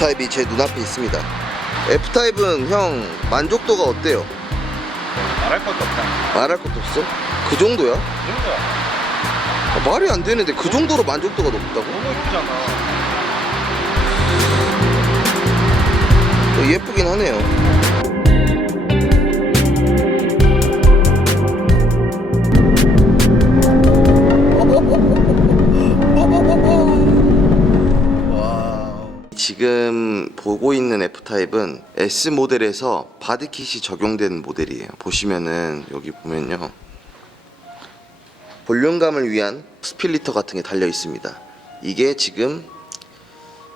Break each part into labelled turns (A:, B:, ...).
A: F타입이 제 눈앞에 있습니다 F타입은 형 만족도가 어때요?
B: 말할 것도 없다.
A: 말할 것도 없어? 그 정도야?
B: 이 정도야.
A: 아, 말이 안 되는데 그 정도로 만족도가 높다고?
B: 너무 예쁘잖아.
A: 어, 예쁘긴 하네요 지금 보고 있는 F타입은 S 모델에서 바디킷이 적용된 모델이에요 보시면은 여기 보면요 볼륨감을 위한 스필리터 같은 게 달려 있습니다 이게 지금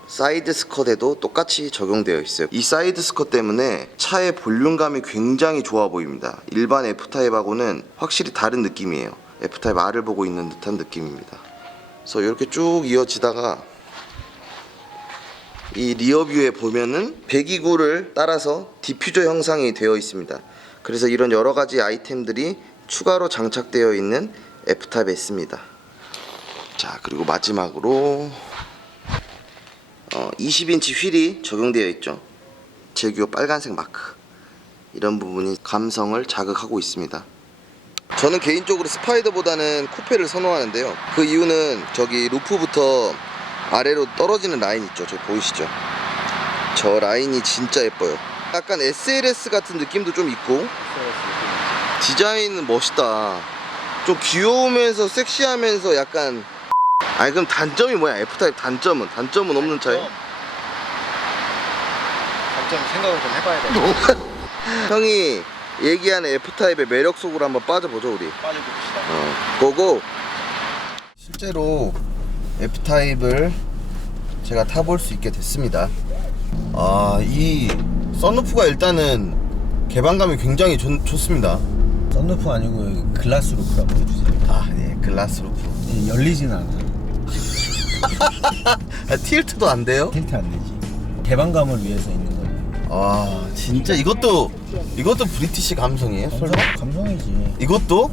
A: 사이드 스컷에도 똑같이 적용되어 있어요. 이 사이드 스컷 때문에 차의 볼륨감이 굉장히 좋아 보입니다. 일반 F타입하고는 확실히 다른 느낌이에요. F타입 R을 보고 있는 듯한 느낌입니다. 그래서 이렇게 쭉 이어지다가 이 리어뷰에 보면은 배기구를 따라서 디퓨저 형상이 되어 있습니다. 그래서 이런 여러 가지 아이템들이 추가로 장착되어 있는 F타입 S입니다. 자, 그리고 마지막으로 어, 20인치 휠이 적용되어 있죠. 제규어 빨간색 마크. 이런 부분이 감성을 자극하고 있습니다. 저는 개인적으로 스파이더보다는 쿠페를 선호하는데요. 그 이유는 저기 루프부터 아래로 떨어지는 라인 있죠. 저 보이시죠? 저 라인이 진짜 예뻐요. 약간 SLS 같은 느낌도 좀 있고 디자인은 멋있다. 좀 귀여우면서 섹시하면서 약간 아니 그럼 단점이 뭐야? F타입 단점은 단점은 없는 차에?
B: 단점 생각을 좀 해봐야 돼.
A: 형이 얘기하는 F타입의 매력 속으로 한번 빠져보죠 우리.
B: 빠지고 봅시다.
A: 어, 고고. 실제로 F타입을 제가 타볼 수 있게 됐습니다. 아, 이 썬루프가 일단은 개방감이 굉장히 좋, 좋습니다.
C: 썬루프 아니고 글라스 루프라고 해주세요.
A: 아, 예, 글라스 루프.
C: 예, 열리진 않아.
A: 아, 틸트도 안 돼요?
C: 틸트 안 되지. 개방감을 위해서 있는 거예요.
A: 아, 진짜 이것도 이것도 브리티시 감성이에요?
C: 감성? 감성이지.
A: 이것도?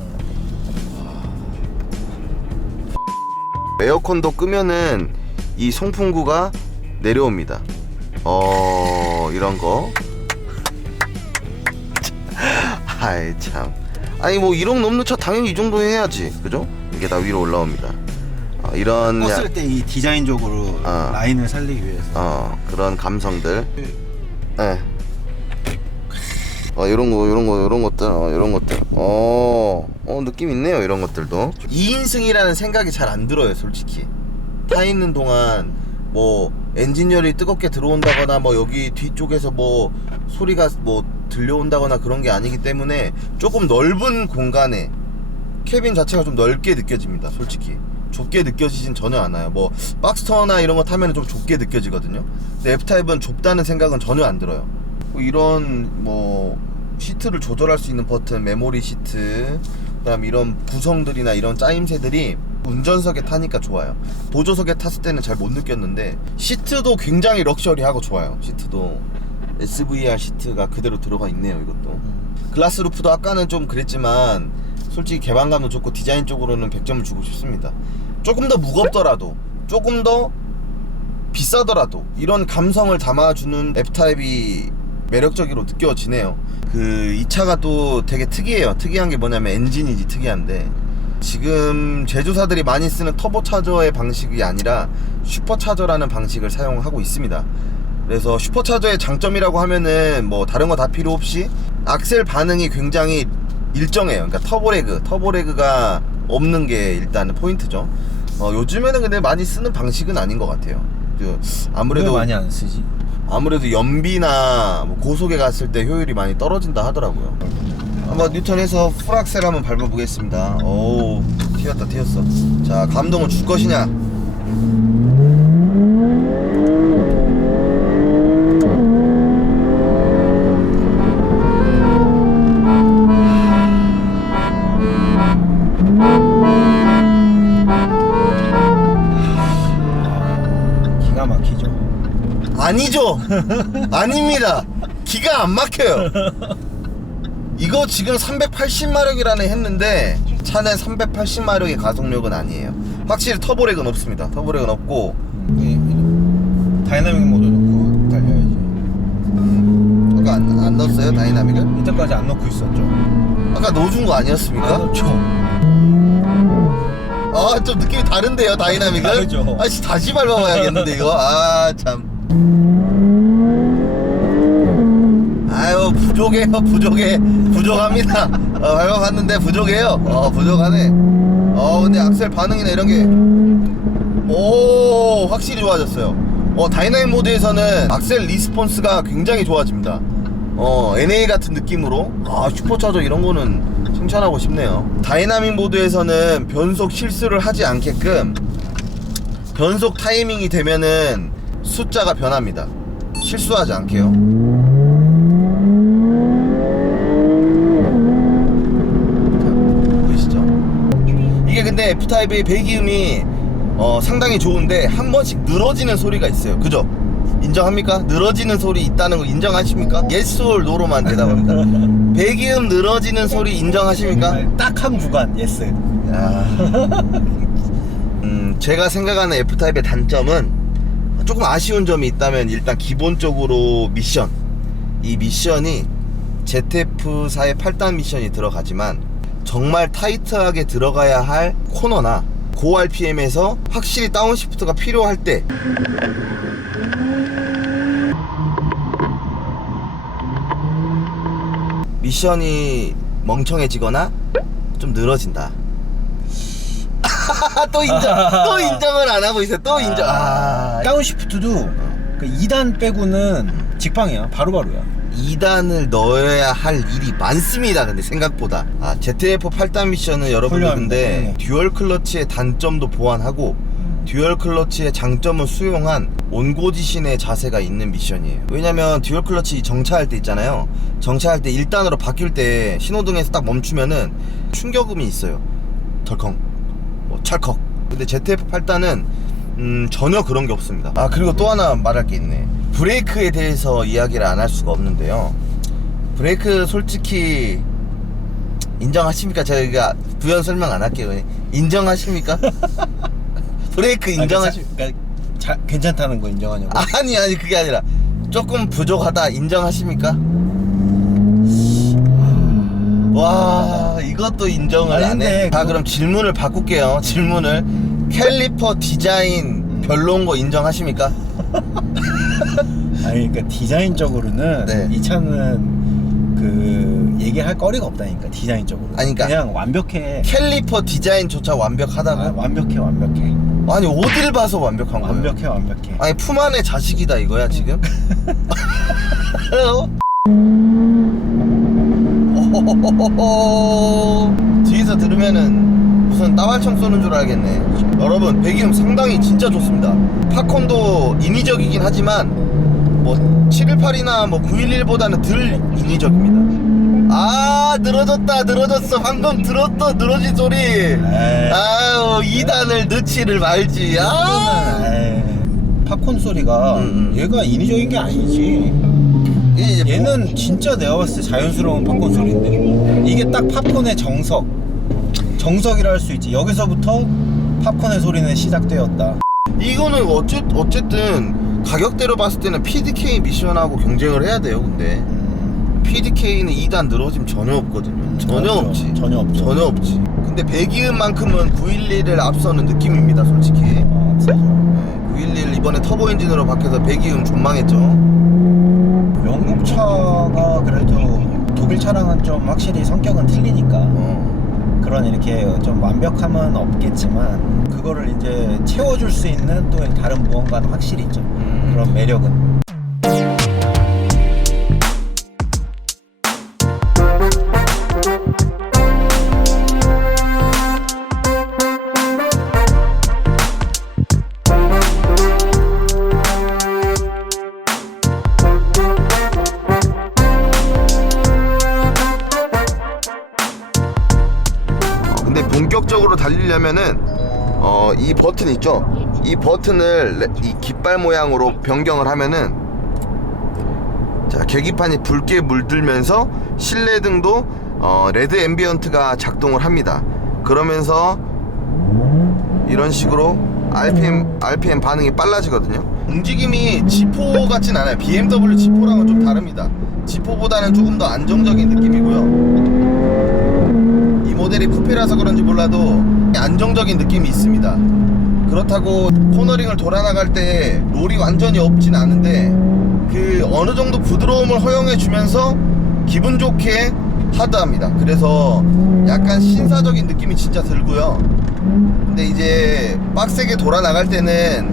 A: 에어컨도 끄면은 이 송풍구가 내려옵니다. 어 이런 거. 아이 참. 아니 뭐 1억 넘는 차 당연히 이 정도 해야지, 그죠? 이게 다 위로 올라옵니다. 어, 이런 야-
C: 껐을 때 이 디자인적으로
A: 아.
C: 라인을 살리기 위해서.
A: 어 그런 감성들. 예. 어 이런 거 이런 거 이런 것들 어 이런 것들. 어, 어 느낌 있네요 이런 것들도. 2인승이라는 생각이 잘 안 들어요 솔직히. 타 있는 동안 뭐 엔지니어리 뜨겁게 들어온다거나 뭐 여기 뒤쪽에서 뭐 소리가 뭐 들려온다거나 그런 게 아니기 때문에 조금 넓은 공간에 캐빈 자체가 좀 넓게 느껴집니다 솔직히. 좁게 느껴지진 전혀 않아요. 뭐 박스터나 이런 거 타면 좀 좁게 느껴지거든요. 근데 F타입은 좁다는 생각은 전혀 안 들어요 뭐 이런 뭐 시트를 조절할 수 있는 버튼 메모리 시트 그다음 이런 구성들이나 이런 짜임새들이 운전석에 타니까 좋아요. 보조석에 탔을 때는 잘 못 느꼈는데 시트도 굉장히 럭셔리하고 좋아요 시트도. SVR 시트가 그대로 들어가 있네요 이것도. 글라스 루프도 아까는 좀 그랬지만 솔직히 개방감도 좋고 디자인 쪽으로는 100점을 주고 싶습니다. 조금 더 무겁더라도 조금 더 비싸더라도 이런 감성을 담아주는 F타입이 매력적으로 느껴지네요. 그 이 차가 또 되게 특이해요. 특이한 게 뭐냐면 엔진이지 특이한데 지금 제조사들이 많이 쓰는 터보차저의 방식이 아니라 슈퍼차저라는 방식을 사용하고 있습니다. 그래서 슈퍼차저의 장점이라고 하면은 뭐 다른 거 다 필요 없이 악셀 반응이 굉장히 일정해요. 그러니까 터보레그, 터보레그가 없는 게 일단은 포인트죠. 어, 요즘에는 근데 많이 쓰는 방식은 아닌 것 같아요.
C: 그왜
A: 아무래도
C: 많이 안 쓰지?
A: 아무래도 연비나 뭐 고속에 갔을 때 효율이 많이 떨어진다 하더라고요. 한번 뉴턴해서 풀악셀 한번 밟아보겠습니다. 오, 튀었다, 튀었어. 자, 감동을 줄 것이냐? 아닙니다. 기가 안 막혀요. 이거 지금 380마력이라는 했는데 차는 380마력의 가속력은 아니에요. 확실히 터보렉은 없습니다. 터보렉은 없고
C: 음, 다이나믹 모드 놓고 달려야지.
A: 아까 안, 안 넣었어요 다이나믹을?
C: 이때까지 안 넣고 있었죠.
A: 아까 넣어준 거 아니었습니까?
C: 그렇죠.
A: 아 좀 느낌이 다른데요 다이나믹은?
C: 다르죠.
A: 아씨 다시 밟아봐야겠는데 이거 아 참 부족해요 부족해. 부족합니다. 어, 밟아봤는데 부족해요. 어 부족하네. 어 근데 악셀 반응이나 이런 게오 확실히 좋아졌어요. 어 다이나믹 모드에서는 악셀 리스폰스가 굉장히 좋아집니다. 어 NA 같은 느낌으로. 아 슈퍼차저 이런 거는 칭찬하고 싶네요. 다이나믹 모드에서는 변속 실수를 하지 않게끔 변속 타이밍이 되면은 숫자가 변합니다. 실수하지 않게요 F7의 F5의 배기음이 어, 상당히 좋은데 한 번씩 늘어지는 소리가 있어요. 그죠? 인정합니까? 늘어지는 소리 있다는 거 인정하십니까? 예스 올 노로만 대답합니다. 배기음 늘어지는 소리 인정하십니까?
C: 딱 한 구간 예스.
A: 야. 아. 음, 제가 생각하는 F타입의 단점은 조금 아쉬운 점이 있다면 일단 기본적으로 미션 이 미션이 ZF사의 8단 미션이 들어가지만 정말 타이트하게 들어가야 할 코너나 고 RPM에서 확실히 다운시프트가 필요할 때 미션이 멍청해지거나 좀 늘어진다. 또 인정, 또 인정을 안 하고 있어요. 또 인정. 아,
C: 다운시프트도 그 2단 빼고는 직방이야. 바로바로야.
A: 2단을 넣어야 할 일이 많습니다. 근데 생각보다. 아, ZF 8단 미션은 여러분들
C: 훌륭합니다.
A: 근데
C: 훌륭해.
A: 듀얼 클러치의 단점도 보완하고 듀얼 클러치의 장점을 수용한 온고지신의 자세가 있는 미션이에요. 왜냐면 듀얼 클러치 정차할 때 있잖아요. 정차할 때 1단으로 바뀔 때 신호등에서 딱 멈추면은 충격음이 있어요. 덜컹, 뭐 찰컥. 근데 ZF 8단은 음, 전혀 그런 게 없습니다. 아 그리고 또 하나 말할 게 있네. 브레이크에 대해서 이야기를 안 할 수가 없는데요. 브레이크 솔직히 인정하십니까? 저희가 부연 설명 안 할게요. 인정하십니까? 브레이크 인정하십?
C: 그러니까 자, 괜찮다는 거 인정하냐고.
A: 아니 아니 그게 아니라 조금 부족하다 인정하십니까? 와 이것도 인정을 안 해. 자
C: 그거-
A: 그럼 질문을 바꿀게요. 질문을 캘리퍼 디자인 별로인 거 인정하십니까?
C: 아니 그러니까 디자인적으로는
A: 네.
C: 이 차는 그 얘기할 거리가 없다니까 디자인적으로.
A: 아니, 그러니까-
C: 그냥 완벽해.
A: 캘리퍼 디자인조차 완벽하다고?
C: 아, 완벽해 완벽해.
A: 아니 어딜 봐서 완벽한 거예요?
C: 완벽해 완벽해.
A: 아니 품 안의 자식이다 이거야 지금? 뒤에서 들으면은 무슨 따발총 쏘는 줄 알겠네. 여러분 배기음 상당히 진짜 좋습니다. 팝콘도 인위적이긴 하지만 뭐 718이나 뭐 911보다는 덜 인위적입니다. 아 늘어졌다 늘어졌어. 방금 들었던 늘어진 소리.
C: 에이.
A: 아유 2단을 넣지를 말지. 아!
C: 에이, 팝콘 소리가
A: 음, 음.
C: 얘가 인위적인 게 아니지. 얘는 진짜 내가 봤을 때 자연스러운 팝콘 소리인데. 이게 딱 팝콘의 정석 정석이라 할 수 있지. 여기서부터 팝콘의 소리는 시작되었다.
A: 이거는 어째, 어쨌든 가격대로 봤을 때는 PDK 미션하고 경쟁을 해야 돼요 근데. PDK는 2단 늘어짐 전혀 없거든요. 전혀
C: 없죠.
A: 없지.
C: 전혀 없죠.
A: 전혀 없지. 근데 배기음만큼은 911을 앞서는 느낌입니다 솔직히.
C: 아.
A: 네, 911 이번에 터보 엔진으로 바뀌어서 배기음 존망했죠.
C: 영국 차가 그래도 독일 차랑은 좀 확실히 성격은 틀리니까.
A: 어.
C: 그런 이렇게 좀 완벽함은 없겠지만 그거를 이제 채워줄 수 있는 또 다른 무언가는 확실히 있죠
A: 음.
C: 그런 매력은
A: 어, 이 버튼 있죠? 이 버튼을 레- 이 깃발 모양으로 변경을 하면은 자 계기판이 붉게 물들면서 실내 등도 어, 레드 앰비언트가 작동을 합니다. 그러면서 이런 식으로 RPM RPM 반응이 빨라지거든요. 움직임이 G4 같진 않아요. BMW G4랑은 좀 다릅니다. G4보다는 조금 더 안정적인 느낌이고요. 이 모델이 쿠페라서 그런지 몰라도 안정적인 느낌이 있습니다. 그렇다고 코너링을 돌아 나갈 때 롤이 완전히 없진 않은데 그 어느 정도 부드러움을 허용해 주면서 기분 좋게 하드합니다. 그래서 약간 신사적인 느낌이 진짜 들고요. 근데 이제 빡세게 돌아 나갈 때는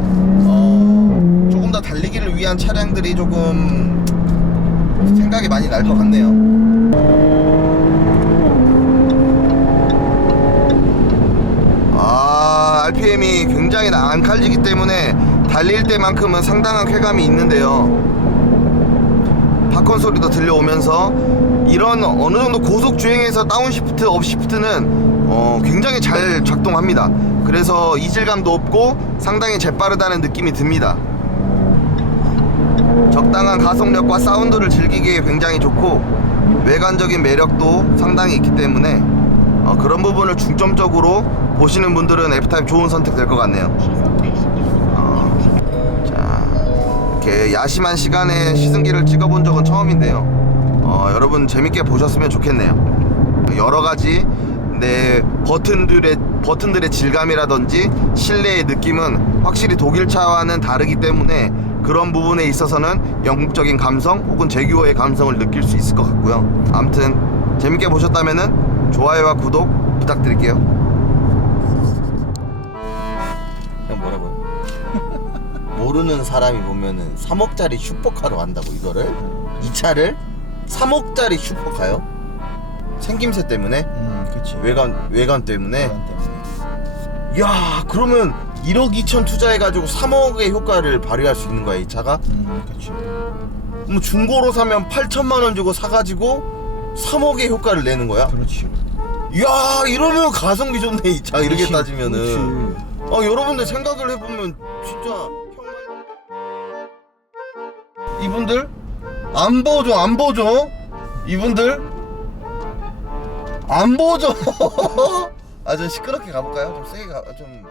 A: 어, 조금 더 달리기를 위한 차량들이 조금 생각이 많이 날 것 같네요. 아, RPM이 굉장히 안 칼지기 때문에 달릴 때만큼은 상당한 쾌감이 있는데요. 팝콘 소리도 들려오면서 이런 어느 정도 고속 주행에서 다운시프트, 업시프트는 어, 굉장히 잘 작동합니다. 그래서 이질감도 없고 상당히 재빠르다는 느낌이 듭니다. 적당한 가속력과 사운드를 즐기기에 굉장히 좋고 외관적인 매력도 상당히 있기 때문에 어, 그런 부분을 중점적으로 보시는 분들은 F타입 좋은 선택 될 것 같네요. 어, 자, 이렇게 야심한 시간에 시승기를 찍어본 적은 처음인데요. 어, 여러분 재밌게 보셨으면 좋겠네요. 여러 가지 내 버튼들의 버튼들의 질감이라든지 실내의 느낌은 확실히 독일차와는 다르기 때문에 그런 부분에 있어서는 영국적인 감성 혹은 제규어의 감성을 느낄 수 있을 것 같고요. 아무튼 재밌게 보셨다면은 좋아요와 구독 부탁드릴게요. 모르는 사람이 보면은 3억짜리 슈퍼카로 한다고 이거를 이 차를 3억짜리 슈퍼카요? 생김새 때문에
C: 음, 그치.
A: 외관 외관 때문에
C: 외관 때문에.
A: 야 그러면 1억 2천 투자해가지고 3억의 효과를 발휘할 수 있는 거야 이 차가?
C: 음, 그치.
A: 뭐 중고로 사면 8천만 원 주고 사가지고 3억의 효과를 내는 거야?
C: 그렇지.
A: 야 이러면 가성비 좋네 이 차 이렇게 따지면은
C: 그렇지.
A: 어 여러분들 생각을 해보면 진짜 이분들? 안 보죠 안 보죠? 이분들? 안 보죠? 아좀 시끄럽게 가볼까요? 좀 세게 가 좀